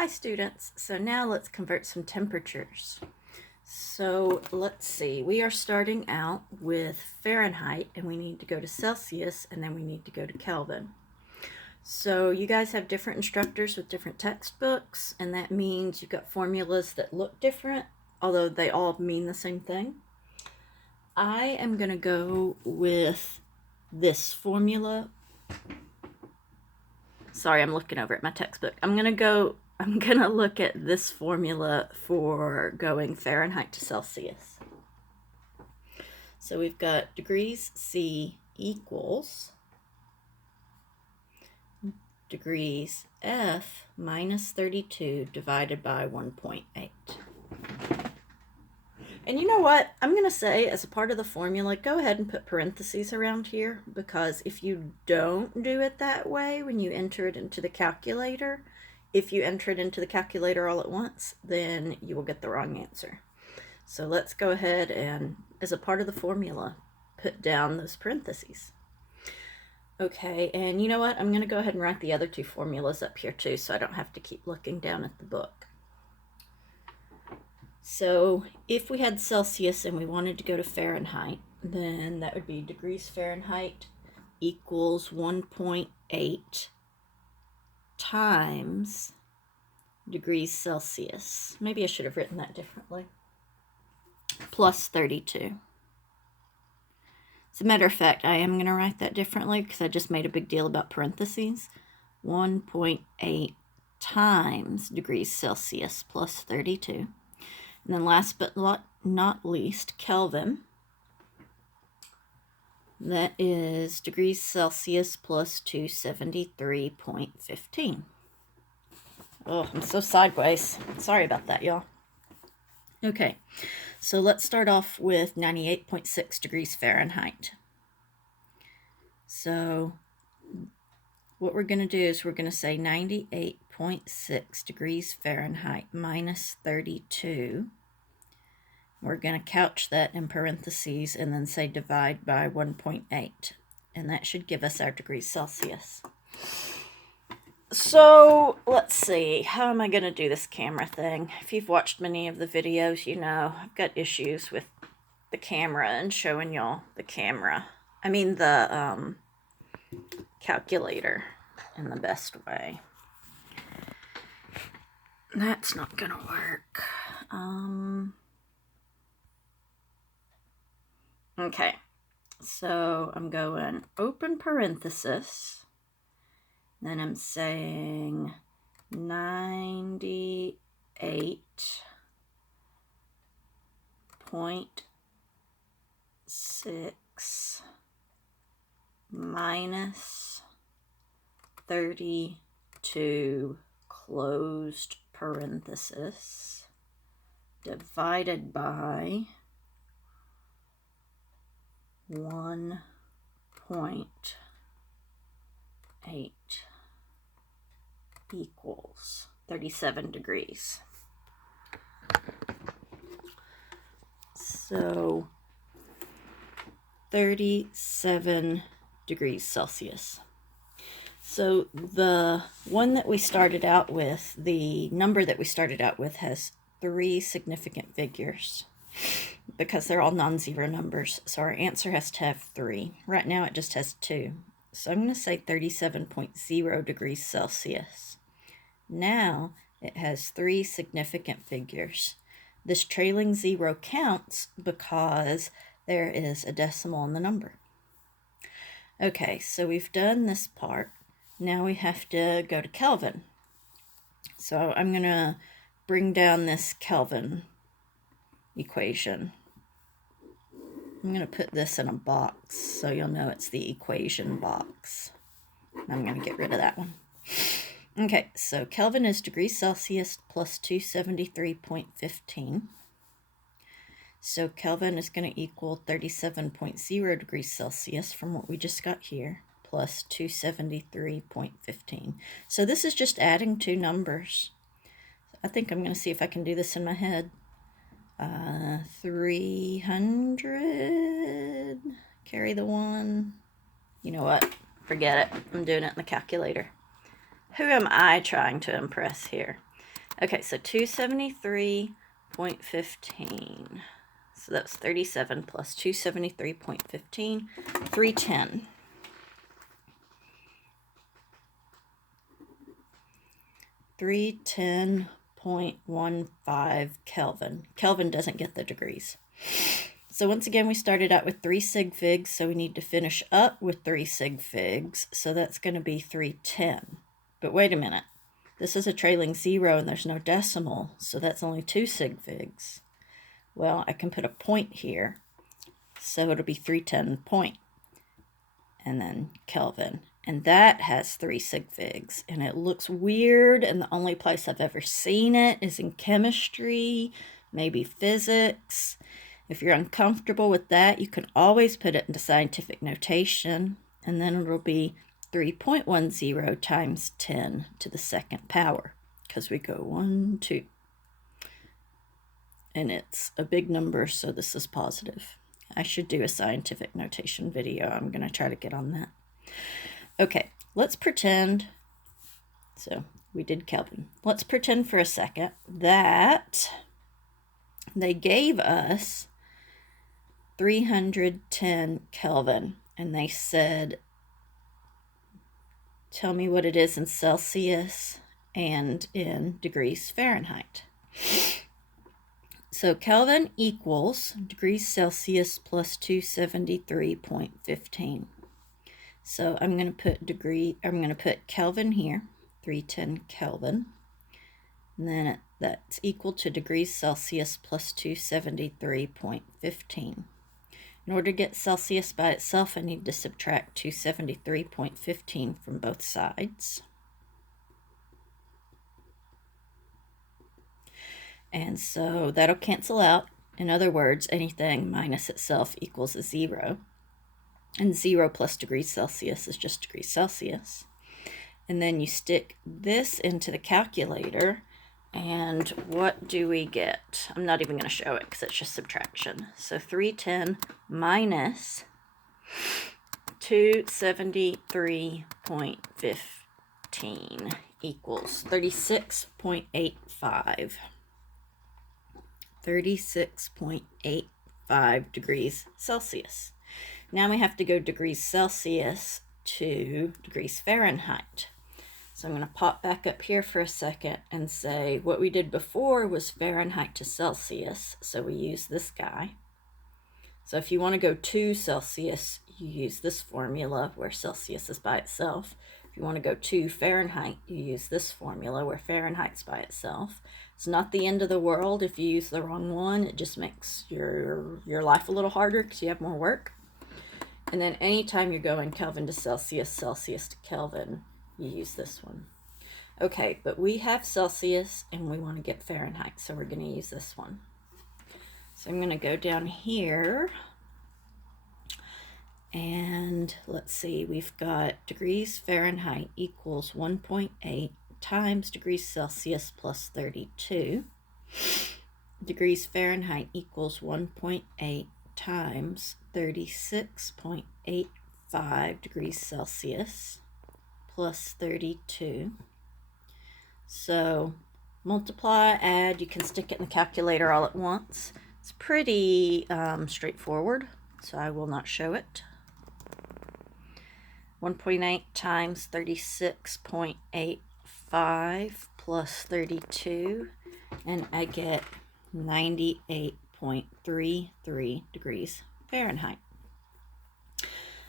Hi students, so now let's convert some temperatures. So let's see, we are starting out with Fahrenheit and we need to go to Celsius and then we need to go to Kelvin. So you guys have different instructors with different textbooks, and that means you've got formulas that look different, although they all mean the same thing. I am going to go with this formula. Sorry, I'm looking over at my textbook. I'm going to look at this formula for going Fahrenheit to Celsius. So we've got degrees C equals degrees F minus 32 divided by 1.8. And you know what? I'm going to say, as a part of the formula, go ahead and put parentheses around here, because if you don't do it that way when you enter it into the calculator, if you enter it into the calculator all at once, then you will get the wrong answer. So let's go ahead and, as a part of the formula, put down those parentheses. Okay, and you know what? I'm going to go ahead and write the other two formulas up here too, so I don't have to keep looking down at the book. So if we had Celsius and we wanted to go to Fahrenheit, then that would be degrees Fahrenheit equals 1.8 times degrees Celsius. Maybe I should have written that differently. Plus 32. As a matter of fact, I am going to write that differently because I just made a big deal about parentheses. 1.8 times degrees Celsius plus 32. And then last but not least, Kelvin. That is degrees Celsius plus 273.15. Oh, I'm so sideways. Sorry about that, y'all. Okay, so let's start off with 98.6 degrees Fahrenheit. So what we're going to do is we're going to say 98.6 degrees Fahrenheit minus 32. We're going to couch that in parentheses and then say divide by 1.8. And that should give us our degrees Celsius. So let's see, how am I going to do this camera thing? If you've watched many of the videos, you know I've got issues with the camera and showing y'all the camera. I mean the calculator in the best way. That's not going to work. Okay, so I'm going open parenthesis, then I'm saying 98.6 minus 32 closed parenthesis divided by 1.8 equals 37 degrees. So 37 degrees Celsius. So the one that we started out with, the number that we started out with, has 3 significant figures because they're all non-zero numbers. So our answer has to have 3. Right now it just has 2. So I'm going to say 37.0 degrees Celsius. Now it has 3 significant figures. This trailing 0 counts because there is a decimal in the number. Okay, so we've done this part. Now we have to go to Kelvin. So I'm going to bring down this Kelvin equation. I'm going to put this in a box so you'll know it's the equation box. I'm going to get rid of that one. Okay, so Kelvin is degrees Celsius plus 273.15. So Kelvin is going to equal 37.0 degrees Celsius from what we just got here, plus 273.15. So this is just adding 2 numbers. I think I'm going to see if I can do this in my head. 300, carry the 1. You know what? Forget it. I'm doing it in the calculator. Who am I trying to impress here? Okay, so 273.15. So that's 37 plus 273.15, 310. 310.15 Kelvin. Kelvin doesn't get the degrees. So once again, we started out with 3 sig figs, so we need to finish up with 3 sig figs, so that's going to be 310. But wait a minute. This is a trailing 0 and there's no decimal, so that's only 2 sig figs. Well, I can put a point here, so it'll be 310 point, and then Kelvin. And that has 3 sig figs, and it looks weird, and the only place I've ever seen it is in chemistry, maybe physics. If you're uncomfortable with that, you can always put it into scientific notation, and then it'll be 3.10 times 10 to the second power, because we go 1, 2. And it's a big number, so this is positive. I should do a scientific notation video. I'm going to try to get on that. Okay, let's pretend, so we did Kelvin. Let's pretend for a second that they gave us 310 Kelvin, and they said, tell me what it is in Celsius and in degrees Fahrenheit. So Kelvin equals degrees Celsius plus 273.15. So I'm going to put Kelvin here, 310 Kelvin, and then that's equal to degrees Celsius plus 273.15. In order to get Celsius by itself, I need to subtract 273.15 from both sides. And so that'll cancel out. In other words, anything minus itself equals a 0. And 0 plus degrees Celsius is just degrees Celsius. And then you stick this into the calculator, and what do we get? I'm not even going to show it because it's just subtraction. So 310 minus 273.15 equals 36.85. 36.85 degrees Celsius. Now we have to go degrees Celsius to degrees Fahrenheit. So I'm going to pop back up here for a second and say what we did before was Fahrenheit to Celsius, so we use this guy. So if you want to go to Celsius, you use this formula where Celsius is by itself. If you want to go to Fahrenheit, you use this formula where Fahrenheit's by itself. It's not the end of the world if you use the wrong one. It just makes your life a little harder because you have more work. And then anytime you're going Kelvin to Celsius, Celsius to Kelvin, you use this one. Okay, but we have Celsius and we want to get Fahrenheit, so we're going to use this one. So I'm going to go down here, and let's see, we've got degrees Fahrenheit equals 1.8 times degrees Celsius plus 32. Degrees Fahrenheit equals 1.8 times 36.85 degrees Celsius plus 32. So multiply, add, you can stick it in the calculator all at once. It's pretty straightforward, so I will not show it. 1.8 times 36.85 plus 32, and I get 98.33 degrees Fahrenheit.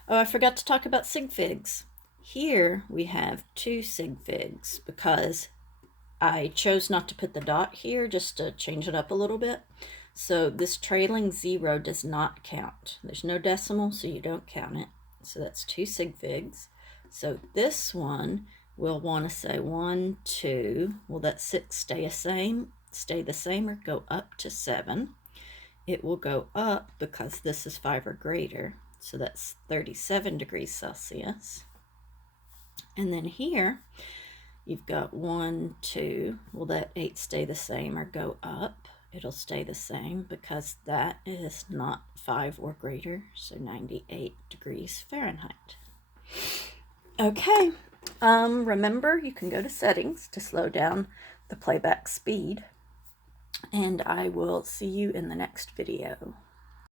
Oh, I forgot to talk about sig figs. Here we have 2 sig figs because I chose not to put the dot here just to change it up a little bit. So this trailing 0 does not count. There's no decimal, so you don't count it. So that's 2 sig figs. So this one we'll want to say 1, 2. Will that 6 stay the same or go up to 7? It will go up because this is 5 or greater. So that's 37 degrees Celsius. And then here you've got 1, 2. Will that 8 stay the same or go up? It'll stay the same because that is not 5 or greater, so 98 degrees Fahrenheit. Okay, Remember, you can go to settings to slow down the playback speed, and I will see you in the next video.